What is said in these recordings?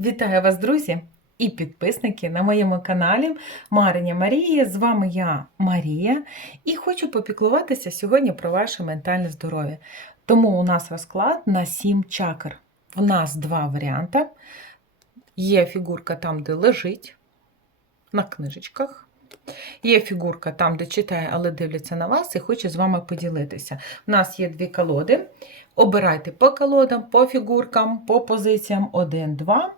Вітаю вас, друзі і підписники на моєму каналі Мариня Марія. З вами я Марія і хочу попіклуватися сьогодні про ваше ментальне здоров'я. Тому у нас розклад на 7 чакр. В нас два варіанти. Є фігурка там, де лежить, на книжечках. Є фігурка там, де читає, але дивляться на вас і хоче з вами поділитися. У нас є дві колоди. Обирайте по колодам, по фігуркам, по позиціям 1, 2.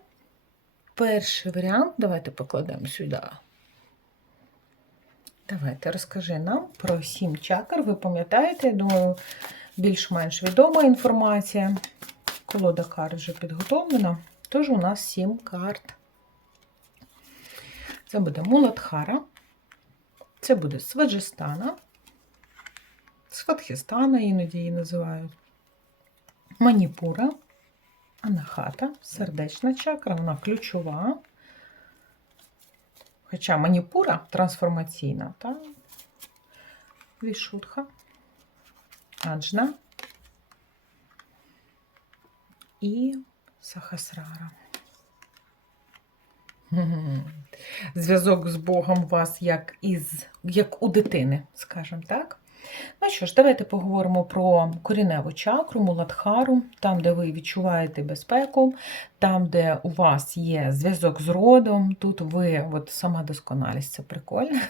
Перший варіант, давайте покладемо сюди. Давайте розкажи нам про сім чакр. Ви пам'ятаєте, я думаю, більш-менш відома інформація. Колода карт вже підготовлена. Тож у нас сім карт. Це буде Муладхара, це буде Сваджистана, Сватхістана, іноді її називають, Маніпура, Анахата, сердечна чакра, вона ключова. Хоча маніпура трансформаційна, та Вішутха, Аджна і Сахасрара. Зв'язок з Богом у вас як із, як у дитини, скажімо так. Ну що ж, давайте поговоримо про коріневу чакру, муладхару, там, де ви відчуваєте безпеку, там, де у вас є зв'язок з родом, тут ви, от сама досконалість, це прикольно.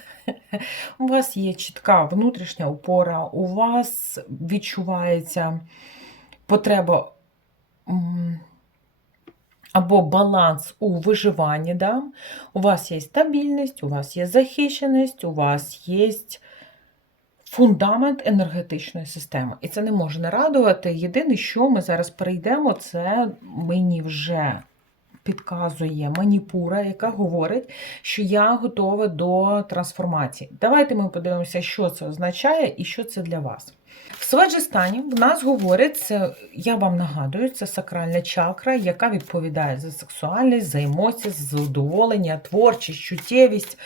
У вас є чітка внутрішня опора, у вас відчувається потреба або баланс у виживанні. Да? У вас є стабільність, у вас є захищеність, у вас є фундамент енергетичної системи. І це не може не радувати. Єдине, що ми зараз перейдемо, це мені вже підказує маніпура, яка говорить, що я готова до трансформації. Давайте ми подивимося, що це означає і що це для вас. В Сваджистані в нас говорять, я вам нагадую, це сакральна чакра, яка відповідає за сексуальність, за емоції, за задоволення, творчість, чуттєвість.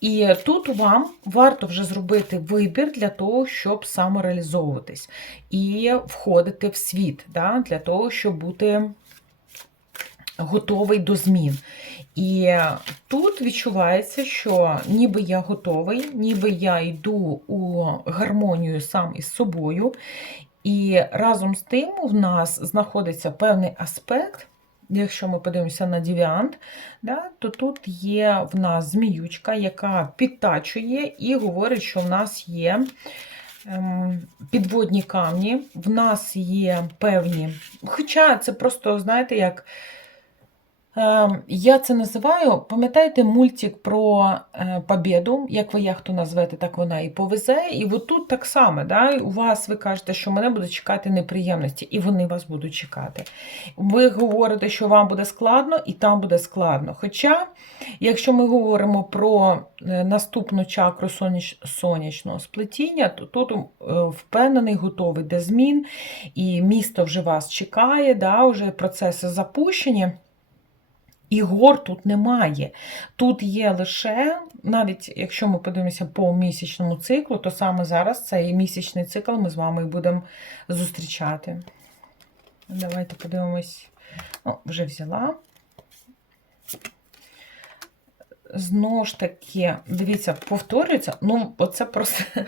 І тут вам варто вже зробити вибір для того, щоб самореалізовуватись і входити в світ, да, для того, щоб бути готовий до змін. І тут відчувається, що ніби я готовий, ніби я йду у гармонію сам із собою. І разом з тим в нас знаходиться певний аспект. Якщо ми подивимося на девіант, да, то тут є в нас зміючка, яка підтачує і говорить, що в нас є ем, підводні камні, в нас є певні. Хоча це просто, знаєте, як я це називаю, пам'ятаєте мультик про е, побіду, як ви яхту назвете, так вона і повезе. І от тут так само, да, у вас ви кажете, що мене будуть чекати неприємності, і вони вас будуть чекати. Ви говорите, що вам буде складно, і там буде складно. Хоча, якщо ми говоримо про е, наступну чакру соняч... сонячного сплетіння, то тут е, впевнений, готовий до змін, і місто вже вас чекає, да, вже процеси запущені. І гор тут немає. Тут є лише, навіть якщо ми подивимося по місячному циклу, то саме зараз цей місячний цикл ми з вами будемо зустрічати. Давайте подивимось. О, вже взяла. Знову ж таки, дивіться, повторюється. Ну, оце просто.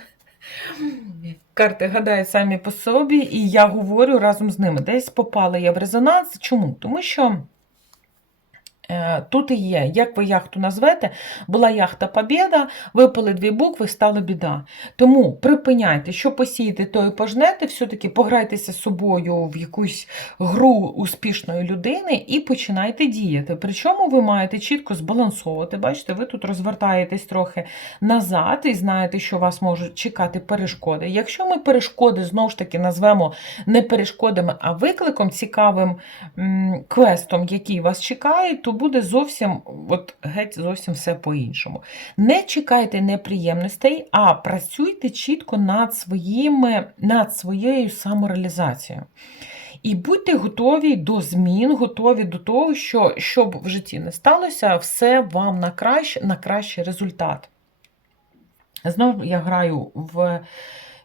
Карти гадають самі по собі, і я говорю разом з ними. Десь попала я в резонанс. Чому? Тому що. Е, тут і є, як ви яхту назвете, була яхта Побєда, випали дві букви, стала біда. Тому припиняйте, що посієте, то і пожнете, все-таки пограйтеся з собою в якусь гру успішної людини і починайте діяти. Причому ви маєте чітко збалансовувати. Бачите, ви тут розвертаєтесь трохи назад і знаєте, що вас можуть чекати перешкоди. Якщо ми перешкоди знову ж таки назвемо не перешкодами, а викликом, цікавим квестом, який вас чекає, то буде зовсім от геть зовсім все по-іншому. Не чекайте неприємностей, а працюйте чітко над, своїми, над своєю самореалізацією. І будьте готові до змін, готові до того, що щоб в житті не сталося, все вам на краще, на кращий результат. Знову я граю в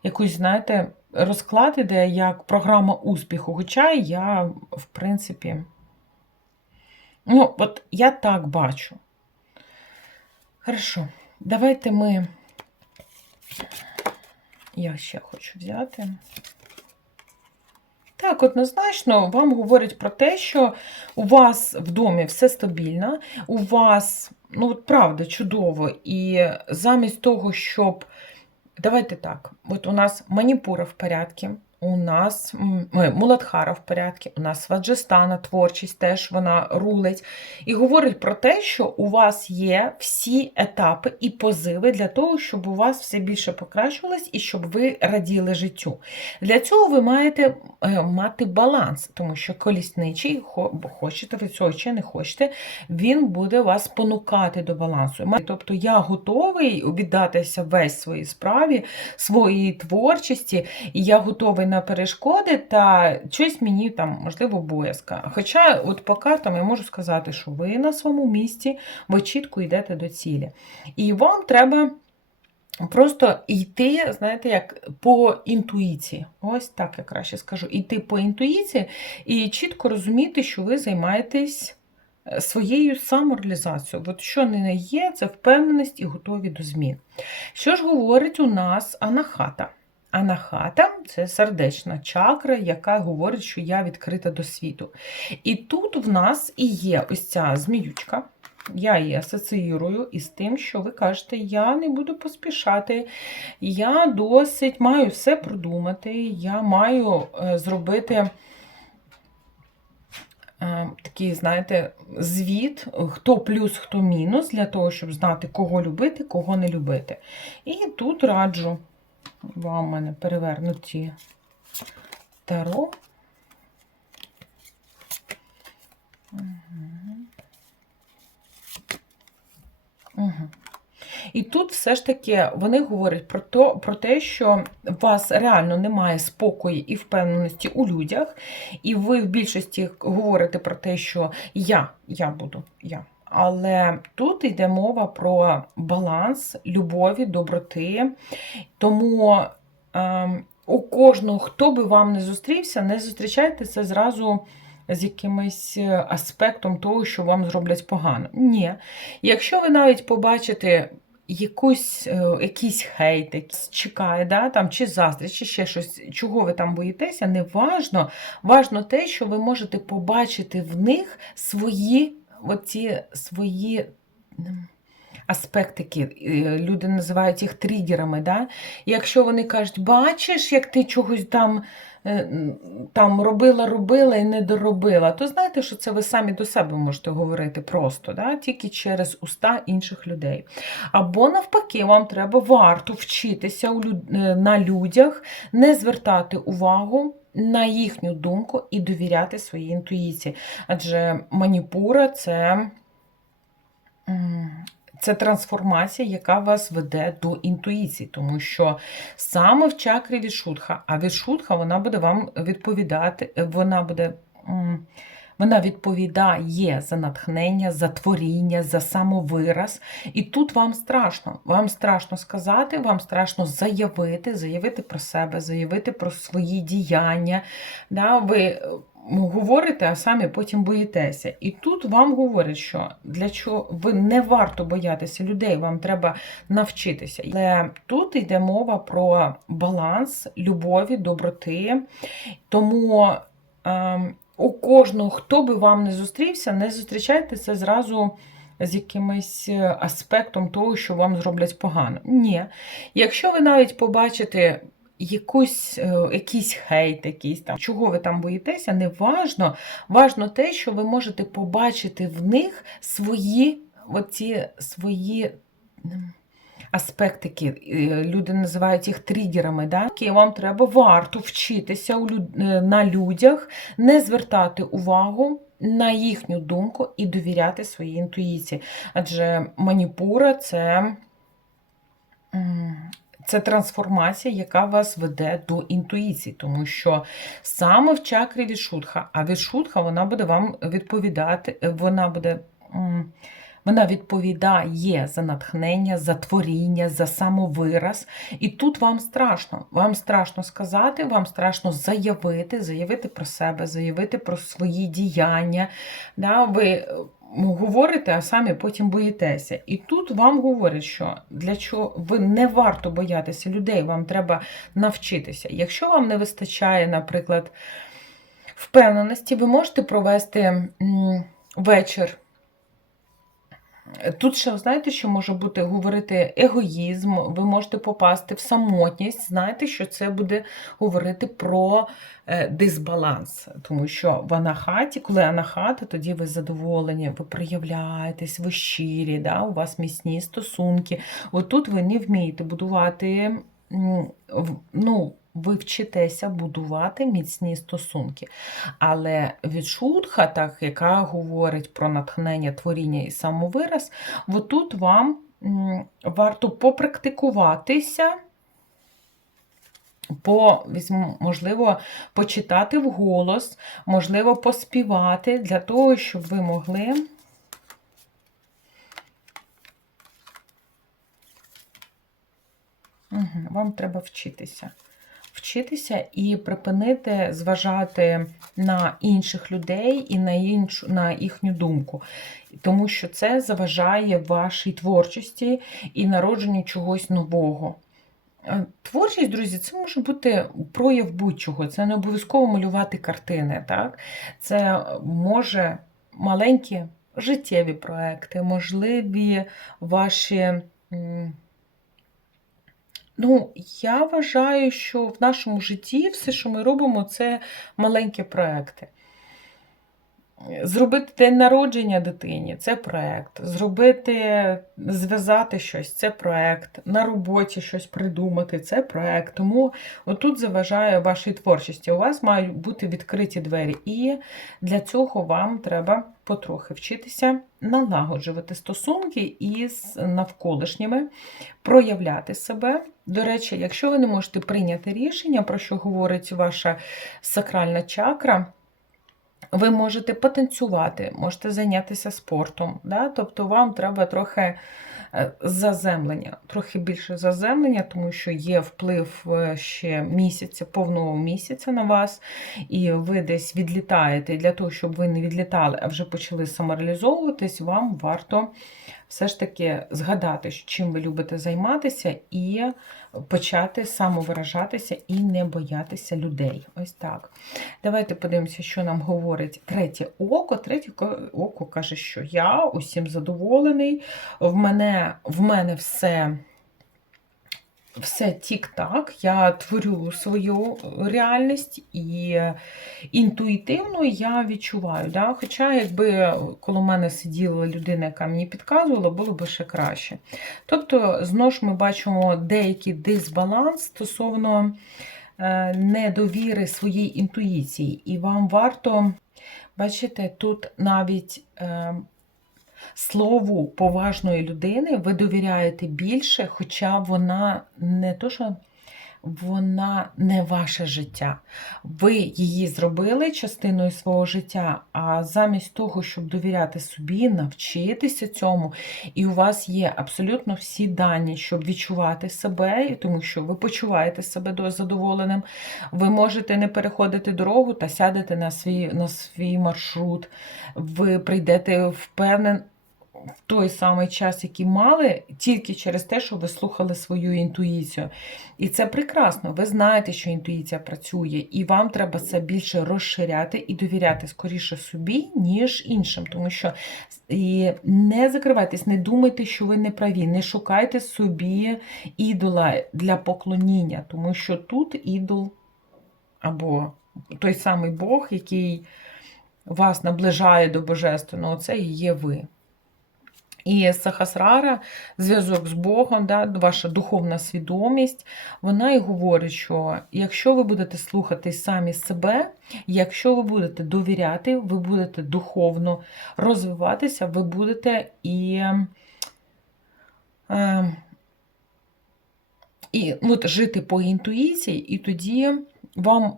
якусь, знаєте, розклад іде як програма успіху. Хоча я, в принципі, Ну, от я так бачу. Хорошо, давайте ми. Я ще хочу взяти. Так, однозначно, вам говорять про те, що у вас в домі все стабільно, у вас, ну, от правда, чудово. І замість того, щоб. Давайте так, от у нас маніпура в порядку, у нас Муладхара в порядку, у нас Ваджестана творчість теж вона рулить. І говорить про те, що у вас є всі етапи і позиви для того, щоб у вас все більше покращувалось і щоб ви раділи життю. Для цього ви маєте е, мати баланс, тому що колісничий, хочете ви цього чи не хочете, він буде вас понукати до балансу. Тобто я готовий віддатися весь своїй справі, своїй творчості, і я готовий на перешкоди та щось мені там, можливо, боязка. Хоча, от по картам я можу сказати, що ви на своєму місці, ви чітко йдете до цілі. І вам треба. Просто йти, знаєте, як по інтуїції. Ось так я краще скажу. Йти по інтуїції і чітко розуміти, що ви займаєтесь е, своєю самореалізацією. От що не є, це впевненість і готові до змін. Що ж говорить у нас анахата? Анахата це сердечна чакра, яка говорить, що я відкрита до світу. І тут в нас і є ось ця зміючка. Я її асоціюю із тим, що ви кажете, я не буду поспішати, я досить маю все продумати, я маю е, зробити е, такий, знаєте, звіт, хто плюс, хто мінус, для того, щоб знати, кого любити, кого не любити. І тут раджу вам у мене перевернуті таро. І тут все ж таки вони говорять про то, про те, що у вас реально немає спокою і впевненості у людях, і ви в більшості говорите про те, що я, я буду, я. Але тут йде мова про баланс любові, доброти. Тому ем, у кожного, хто би вам не зустрівся, не зустрічайте це зразу з якимось е, аспектом того, що вам зроблять погано. Ні. Якщо ви навіть побачите якусь, е, якийсь хейт, якийсь чекає, да, там, чи заздрість, чи ще щось, чого ви там боїтеся, не важно. Важно те, що ви можете побачити в них свої, оці, свої. Аспектики, е, люди називають їх тригерами. Да? Якщо вони кажуть, бачиш, як ти чогось там, там робила, робила і не доробила, то знаєте, що це ви самі до себе можете говорити просто, да? тільки через уста інших людей. Або навпаки, вам треба варто вчитися е, на людях, не звертати увагу. На їхню думку і довіряти своїй інтуїції. Адже маніпура це це трансформація, яка вас веде до інтуїції, тому що саме в чакрі Вішудха, а Вішудха вона буде вам відповідати, вона буде. Вона відповідає за натхнення, за творіння, за самовираз. І тут вам страшно. Вам страшно сказати, вам страшно заявити, заявити про себе, заявити про свої діяння. Да? Ви говорите, а самі потім боїтеся. І тут вам говорять, що для чого ви не варто боятися людей, вам треба навчитися. Але тут йде мова про баланс любові, доброти. Тому. Ем, у кожного, хто би вам не зустрівся, не зустрічайте це зразу з якимось е, аспектом того, що вам зроблять погано. Ні. Якщо ви навіть побачите якусь, е, якийсь хейт, якийсь там, чого ви там боїтеся, не важно. Важно те, що ви можете побачити в них свої, оці свої. Аспектики, е, люди називають їх тригерами, да? і вам треба варто вчитися е, на людях, не звертати увагу на їхню думку і довіряти своїй інтуїції. Адже маніпура це, це трансформація, яка вас веде до інтуїції, тому що саме в чакрі Вішудха, а Вішудха вона буде вам відповідати, вона буде. Вона відповідає за натхнення, за творіння, за самовираз. І тут вам страшно. Вам страшно сказати, вам страшно заявити, заявити про себе, заявити про свої діяння. Да? Ви е, говорите, а самі потім боїтеся. І тут вам говорять, що для чого ви не варто боятися людей, вам треба навчитися. Якщо вам не вистачає, наприклад, впевненості, ви можете провести вечір. Тут ще, знаєте, що може бути говорити егоїзм, ви можете попасти в самотність. Знаєте, що це буде говорити про е, дисбаланс, тому що в анахаті, коли анахата, тоді ви задоволені, ви проявляєтесь, ви щирі, да? у вас міцні стосунки. От тут ви не вмієте будувати. ну, ви вчитеся будувати міцні стосунки. Але відшутха, так, яка говорить про натхнення, творіння і самовираз, отут вам варто попрактикуватися, по, можливо, почитати вголос, можливо, поспівати для того, щоб ви могли. Мгм, Вам треба вчитися. Вчитися і припинити зважати на інших людей і на іншу, на їхню думку. Тому що це заважає вашій творчості і народженню чогось нового. Е, Творчість, друзі, це може бути прояв будь-чого. Це не обов'язково малювати картини. Так? Це може маленькі життєві проекти, можливі ваші. Ну, я вважаю, що в нашому житті все, що ми робимо, це маленькі проекти. Зробити день народження дитині це проект. Зробити, зв'язати щось це проект. На роботі щось придумати це проект. Тому отут заважає вашій творчості. У вас мають бути відкриті двері. І для цього вам треба потрохи вчитися налагоджувати стосунки із навколишніми, проявляти себе. До речі, якщо ви не можете прийняти рішення, про що говорить ваша сакральна чакра. Ви можете потанцювати, можете зайнятися спортом. Да? Тобто вам треба трохи е, заземлення, трохи більше заземлення, тому що є вплив е, ще місяця, повного місяця на вас, і ви десь відлітаєте. І для того, щоб ви не відлітали, а вже почали самореалізовуватись, вам варто все ж таки згадати, чим ви любите займатися, і почати самовиражатися і не боятися людей. Ось так. Давайте подивимося, що нам говорить третє око. Третє око каже, що я усім задоволений, в мене, в мене все. Все тік-так, я творю свою реальність і інтуїтивно я відчуваю. Да? Хоча, якби коло мене сиділа людина, яка мені підказувала, було б ще краще. Тобто, знову ж ми бачимо деякий дисбаланс стосовно е, недовіри своїй інтуїції. І вам варто, бачите, тут навіть. Слову поважної людини ви довіряєте більше, хоча вона не то, що вона не ваше життя. Ви її зробили частиною свого життя, а замість того, щоб довіряти собі, навчитися цьому, і у вас є абсолютно всі дані, щоб відчувати себе, тому що ви почуваєте себе задоволеним, ви можете не переходити дорогу та сядете на свій, на свій маршрут, ви прийдете впевнен. В той самий час, який мали, тільки через те, що ви слухали свою інтуїцію. І це прекрасно. Ви знаєте, що інтуїція працює, і вам треба це більше розширяти і довіряти скоріше собі, ніж іншим. Тому що і не закривайтесь, не думайте, що ви не праві, не шукайте собі ідола для поклоніння, тому що тут ідол або той самий Бог, який вас наближає до Божественного, це і є ви. І Сахасрара, зв'язок з Богом, да, ваша духовна свідомість, вона і говорить, що якщо ви будете слухати самі себе, якщо ви будете довіряти, ви будете духовно розвиватися, ви будете і, е, і от, жити по інтуїції, і тоді вам.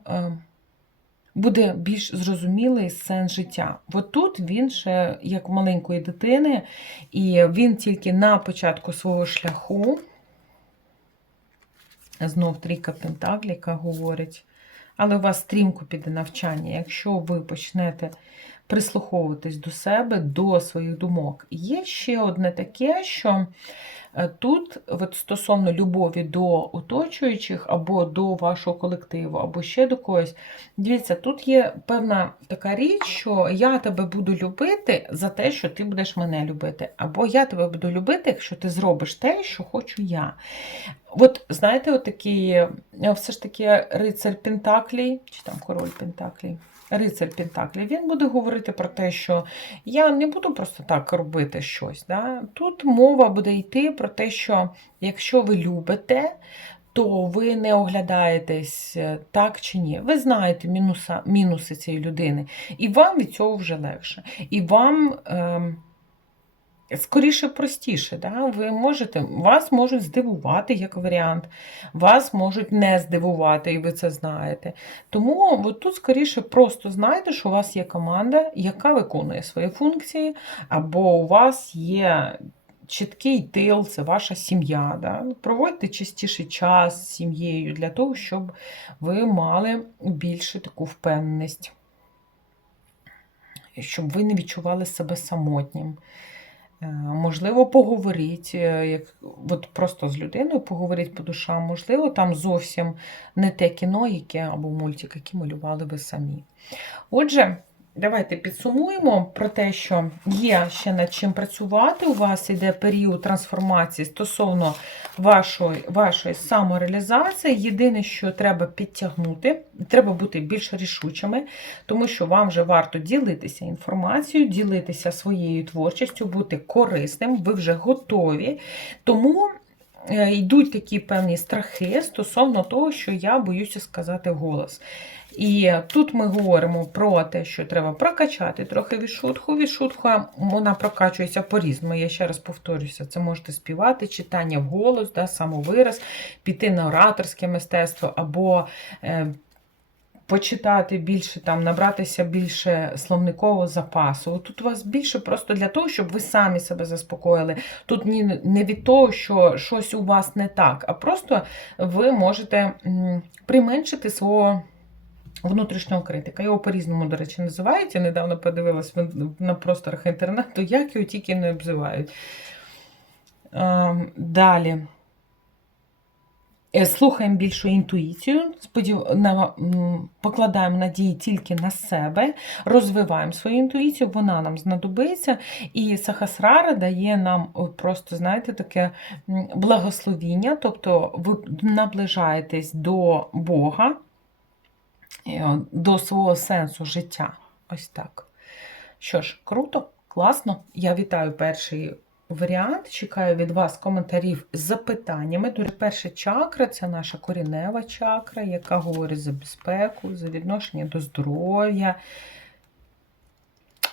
Буде більш зрозумілий сенс життя. От тут він ще як маленької дитини, і він тільки на початку свого шляху. Знов трійка Пентаклі, яка говорить. Але у вас стрімко піде навчання, якщо ви почнете прислуховуватись до себе, до своїх думок. Є ще одне таке, що е, тут, от стосовно любові до оточуючих, або до вашого колективу, або ще до когось, дивіться, тут є певна така річ, що я тебе буду любити за те, що ти будеш мене любити. Або я тебе буду любити, якщо ти зробиш те, що хочу я. От знаєте, от такий, е, все ж таки рицар Пентаклій, чи там король Пентаклій, рицар Пентаклі, він буде говорити про те, що я не буду просто так робити щось. Да? Тут мова буде йти про те, що якщо ви любите, то ви не оглядаєтесь е, так чи ні. Ви знаєте мінуса, мінуси цієї людини, і вам від цього вже легше. І вам. Ем, Скоріше простіше, да? ви можете, вас можуть здивувати як варіант, вас можуть не здивувати, і ви це знаєте. Тому от тут скоріше просто знайте, що у вас є команда, яка виконує свої функції, або у вас є чіткий тил, це ваша сім'я. Да? Проводьте частіше час з сім'єю для того, щоб ви мали більше таку впевненість, щоб ви не відчували себе самотнім. Е, Можливо, поговоріть, е, як от просто з людиною поговоріть по душам. Можливо, там зовсім не те кіно, яке або мультик, який малювали ви самі. Отже, давайте підсумуємо про те, що є ще над чим працювати. У вас йде період трансформації стосовно вашої, вашої самореалізації. Єдине, що треба підтягнути, треба бути більш рішучими, тому що вам вже варто ділитися інформацією, ділитися своєю творчістю, бути корисним, ви вже готові. Тому е, йдуть такі певні страхи стосовно того, що я боюся сказати голос. І тут ми говоримо про те, що треба прокачати трохи відшутху. Відшутха вона прокачується по-різному. Я ще раз повторюся, це можете співати, читання вголос, да, самовираз, піти на ораторське мистецтво або е, почитати більше, там, набратися більше словникового запасу. Тут у вас більше просто для того, щоб ви самі себе заспокоїли. Тут не від того, що щось у вас не так, а просто ви можете применшити свого. Внутрішнього критика. Його по-різному, до речі, називають. Я недавно подивилась на просторах інтернету, як його тільки не обзивають. Ем, Далі. Е, Слухаємо більшу інтуїцію, покладаємо надії тільки на себе, розвиваємо свою інтуїцію, вона нам знадобиться. І Сахасрара дає нам просто, знаєте, таке благословіння, тобто ви наближаєтесь до Бога, е, до свого сенсу життя. Ось так. Що ж, круто, класно. Я вітаю перший варіант. Чекаю від вас коментарів з запитаннями. Дуже перша чакра це наша корінева чакра, яка говорить за безпеку, за відношення до здоров'я.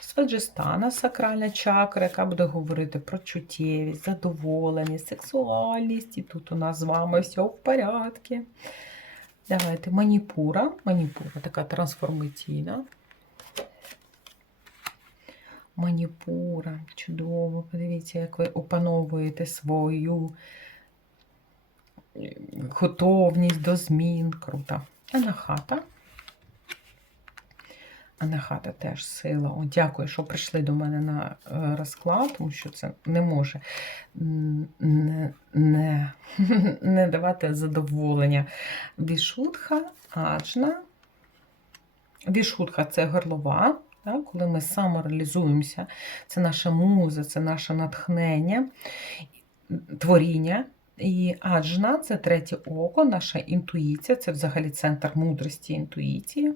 Сваджестана сакральна чакра, яка буде говорити про чуттєвість, задоволення, сексуальність. І тут у нас з вами все в порядку. Давайте маніпура. Маніпура така трансформаційна. Маніпура. Чудово. Подивіться, як ви опановуєте свою готовність до змін. Круто. Анахата. Анахата теж сила. О, дякую, що прийшли до мене на е, розклад, тому що це не може не, не, не давати задоволення. Вішутха, аджна. Вішутха це горлова. Так, коли ми самореалізуємося, це наша муза, це наше натхнення, творіння. І аджна це третє око, наша інтуїція, це взагалі центр мудрості інтуїції.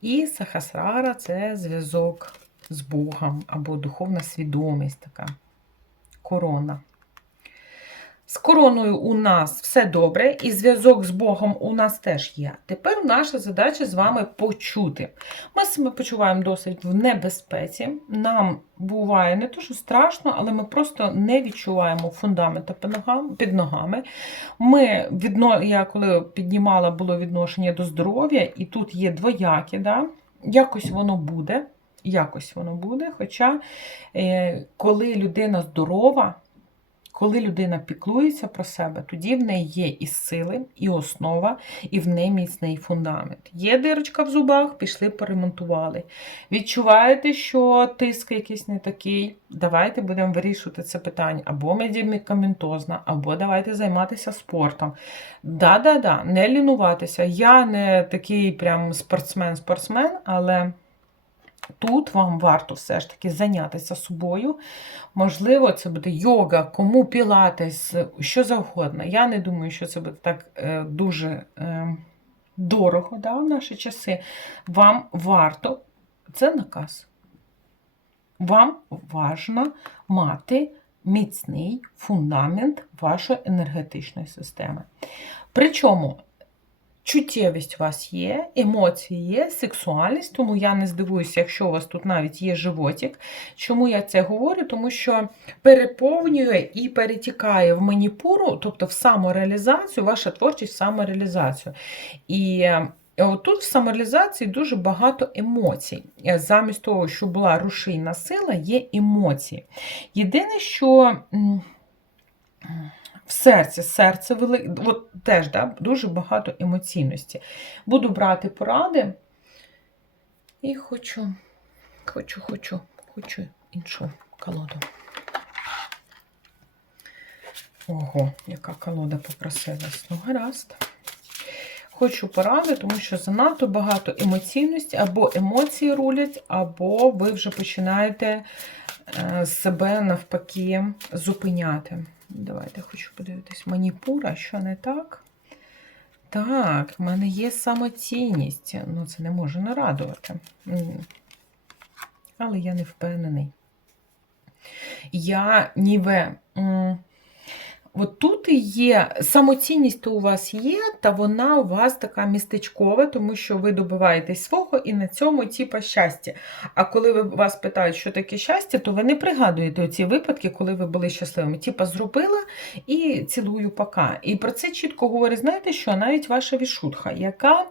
І сахасрара це зв'язок з Богом або духовна свідомість, така корона. З короною у нас все добре, і зв'язок з Богом у нас теж є. Тепер наша задача з вами почути. Ми себе почуваємо досить в небезпеці. Нам буває не то, що страшно, але ми просто не відчуваємо фундамента під ногами. Ми відно... Я коли піднімала було відношення до здоров'я, і тут є двоякі. Да? якось воно буде. Якось воно буде. Хоча, е, коли людина здорова, коли людина піклується про себе, тоді в неї є і сили, і основа, і в неї міцний фундамент. Є дирочка в зубах, пішли, поремонтували. Відчуваєте, що тиск якийсь не такий. Давайте будемо вирішувати це питання або медикаментозно, або давайте займатися спортом. Да-да-да, не лінуватися. Я не такий прям спортсмен-спортсмен, але. Тут вам варто все ж таки зайнятися собою. Можливо, це буде йога, кому пілатес, що завгодно. Я не думаю, що це буде так е, дуже е, дорого да, в наші часи. Вам варто, це наказ. Вам важно мати міцний фундамент вашої енергетичної системи. Причому чуттєвість у вас є, емоції є, сексуальність, тому я не здивуюся, якщо у вас тут навіть є животик. Чому я це говорю? Тому що переповнює і перетікає в маніпуру, тобто в самореалізацію, ваша творчість в самореалізацію. І е, Тут в самореалізації дуже багато емоцій. Е, Замість того, що була рушійна сила, є емоції. Єдине, що в серці, серце велике, от теж да, дуже багато емоційності. Буду брати поради і хочу, хочу, хочу, хочу іншу колоду. Ого, яка колода попросилась. Ну, гаразд. Хочу поради, тому що занадто багато емоційності, або емоції рулять, або ви вже починаєте е, себе навпаки зупиняти. Давайте хочу подивитись. Маніпура, що не так? Так, в мене є самоцінність. Ну, це не може не радувати. Але я не впевнений. Я ніби. От тут і є самоцінність то у вас є, та вона у вас така містечкова, тому що ви добиваєтесь свого і на цьому типа щастя. А коли ви вас питають, що таке щастя, то ви не пригадуєте ці випадки, коли ви були щасливими. Типа зробила і цілую пока. І про це чітко говорить, знаєте що? Навіть ваша вішутха, яка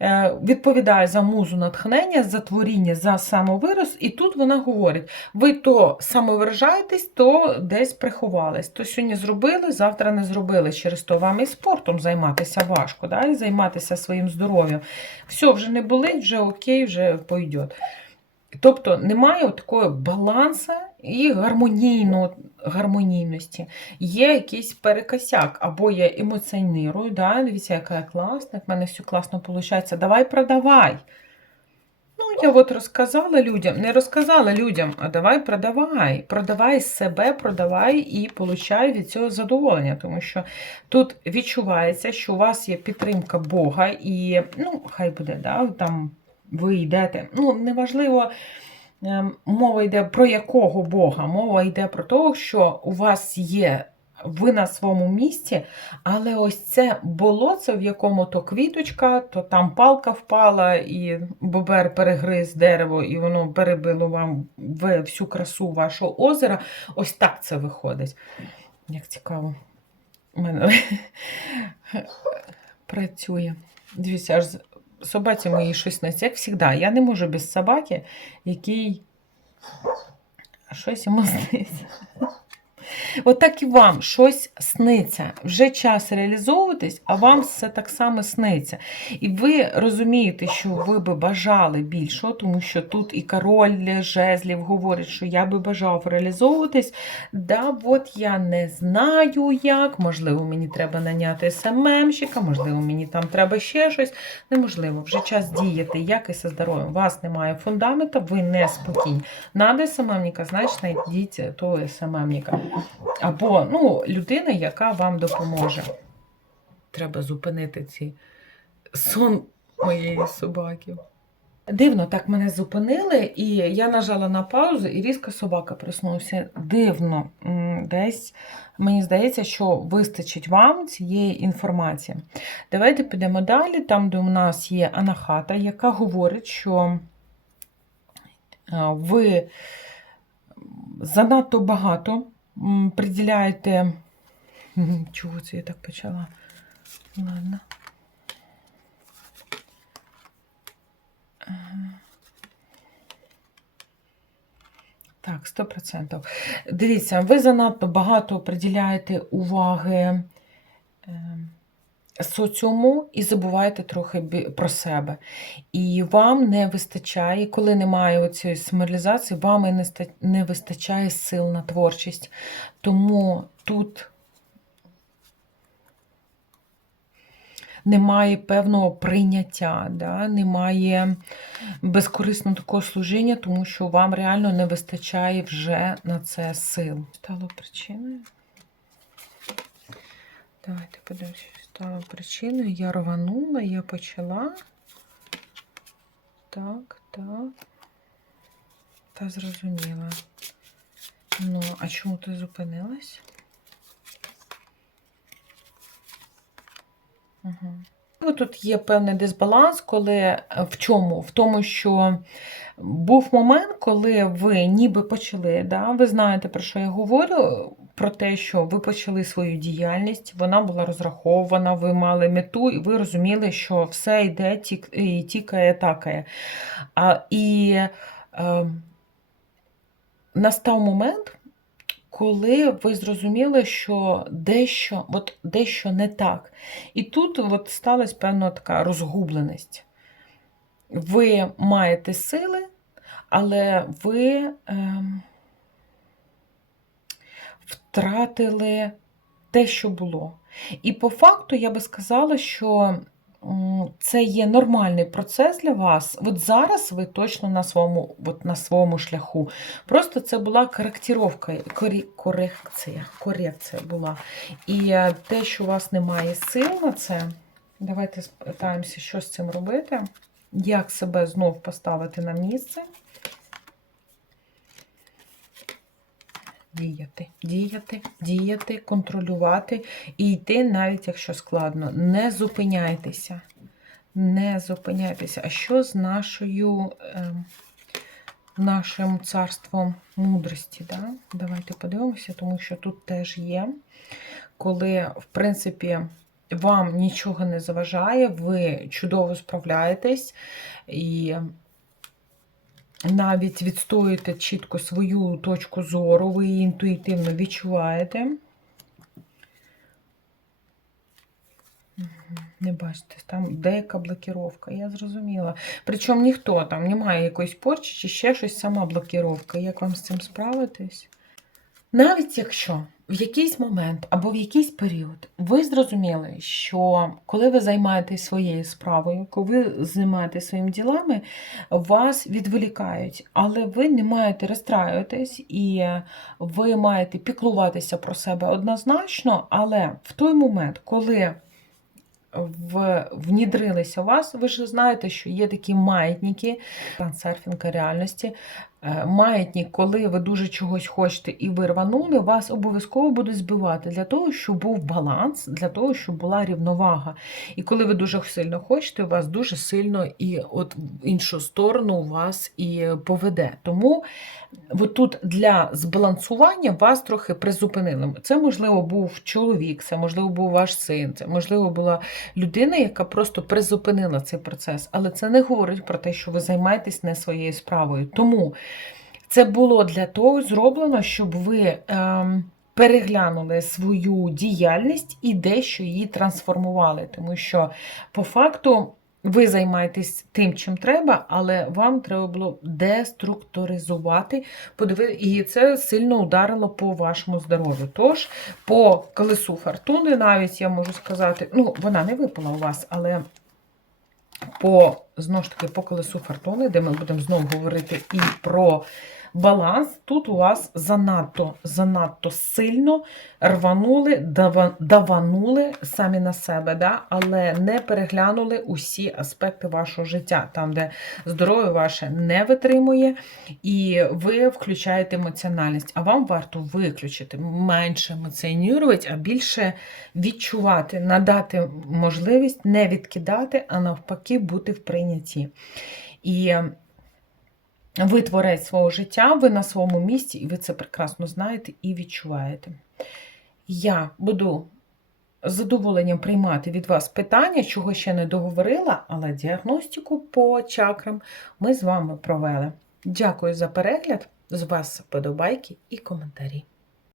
е, відповідає за музу натхнення, за творіння, за самовираз, і тут вона говорить: ви то самовиражаєтесь, то десь приховались. То сьогодні зробили зробили, завтра не зробили. Через то вам і спортом займатися важко, да? і займатися своїм здоров'ям. Все, вже не болить, вже окей, вже пойде. Тобто немає такої балансу і гармонійно, гармонійності. Є якийсь перекосяк, або я емоціонірую, да? дивіться, яка я класна, в мене все класно виходить. Давай продавай. Я от розказала людям, не розказала людям, а давай продавай. Продавай себе, продавай і получай від цього задоволення. Тому що тут відчувається, що у вас є підтримка Бога, і ну, хай буде, да, там ви йдете. Ну, неважливо, ем, мова йде про якого Бога. Мова йде про те, що у вас є ви на своєму місці, але ось це болоце, в якому то квіточка, то там палка впала, і бобер перегриз дерево, і воно перебило вам всю красу вашого озера. Ось так це виходить. Як цікаво, у мене працює. Дивіться, аж собаці моїй щось не як завжди. Я не можу без собаки, який щось йому сниться. От і вам щось сниться. Вже час реалізовуватись, а вам все так само сниться. І ви розумієте, що ви би бажали більшого, тому що тут і король жезлів говорить, що я би бажав реалізовуватись. Да, от я не знаю як, можливо, мені треба наняти СММщика, можливо, мені там треба ще щось. Неможливо, вже час діяти, як і зі здоров'ям. У вас немає фундамента, ви не спокійні. Надо СММника, значить, знайдіть того СММника. Або ну, людина, яка вам допоможе. Треба зупинити цей сон моєї собаки. Дивно, так мене зупинили, і я нажала на паузу, і різко собака проснулася. Дивно, десь мені здається, що вистачить вам цієї інформації. Давайте підемо далі, там, де у нас є анахата, яка говорить, що ви занадто багато приділяєте. Чого це я так почала? Ладно. Так, 100%. Дивіться, ви занадто багато приділяєте уваги. Ем, соціуму і забуваєте трохи про себе. І вам не вистачає, коли немає цієї символізації, вам і не, вистачає сил на творчість. Тому тут немає певного прийняття, да? немає безкорисного такого служіння, тому що вам реально не вистачає вже на це сил. Стало причиною. Давайте подивимося, що стало причиною. Я рванула, я почала. Так, так. Та зрозуміла. Ну, а чому ти зупинилась? Угу. Тут є певний дисбаланс, коли е, в чому? В тому, що був момент, коли ви ніби почали, да? ви знаєте, про що я говорю, про те, що ви почали свою діяльність, вона була розрахована, ви мали мету, і ви розуміли, що все йде, тік, і тікає, такає. А, і е, настав момент, коли ви зрозуміли, що дещо, от дещо не так. І тут от сталася певна така розгубленість. Ви маєте сили, але ви ем, втратили те, що було. І по факту я би сказала, що це є нормальний процес для вас. От зараз ви точно на своєму, от на своєму шляху. Просто це була коректировка, корі- корекція, корекція була. І е, те, що у вас немає сил на це, давайте спитаємося, що з цим робити, як себе знов поставити на місце. Діяти, діяти, діяти, контролювати і йти, навіть якщо складно. Не зупиняйтеся. Не зупиняйтеся. А що з нашою, е, нашим царством мудрості? Да? Давайте подивимося, тому що тут теж є, коли, в принципі, вам нічого не заважає, ви чудово справляєтесь і навіть відстоюєте чітко свою точку зору, ви її інтуїтивно відчуваєте. Не бачите, там деяка блокіровка, я зрозуміла. Причому ніхто там немає якоїсь порчі чи ще щось, сама блокіровка. Як вам з цим справитись? Навіть якщо в якийсь момент або в якийсь період ви зрозуміли, що коли ви займаєтесь своєю справою, коли ви займаєтесь своїми ділами, вас відволікають, але ви не маєте розстраюватись і ви маєте піклуватися про себе однозначно, але в той момент, коли в, внідрилися у вас, ви ж знаєте, що є такі маятники, трансерфінга реальності, маятник, коли ви дуже чогось хочете і ви рванули, вас обов'язково будуть збивати для того, щоб був баланс, для того, щоб була рівновага. І коли ви дуже сильно хочете, вас дуже сильно і от в іншу сторону вас і поведе. Тому от тут для збалансування вас трохи призупинили. Це, можливо, був чоловік, це, можливо, був ваш син, це, можливо, була людина, яка просто призупинила цей процес. Але це не говорить про те, що ви займаєтесь не своєю справою. Тому це було для того зроблено, щоб ви ем, переглянули свою діяльність і дещо її трансформували. Тому що, по факту, ви займаєтесь тим, чим треба, але вам треба було деструктуризувати, і це сильно ударило по вашому здоров'ю. Тож, по колесу фортуни, навіть я можу сказати, ну, вона не випала у вас, але по знову ж таки по колесу фортуни, де ми будемо знову говорити і про баланс, тут у вас занадто занадто сильно рванули, даванули самі на себе, да? але не переглянули усі аспекти вашого життя, там, де здоров'я ваше не витримує, і ви включаєте емоціональність. А вам варто виключити, менше емоціонувати, а більше відчувати, надати можливість не відкидати, а навпаки, бути в прийнятті. І ви творець свого життя, ви на своєму місці, і ви це прекрасно знаєте і відчуваєте. Я буду з задоволенням приймати від вас питання, чого ще не договорила, але діагностику по чакрам ми з вами провели. Дякую за перегляд. з вас вподобайки і коментарі.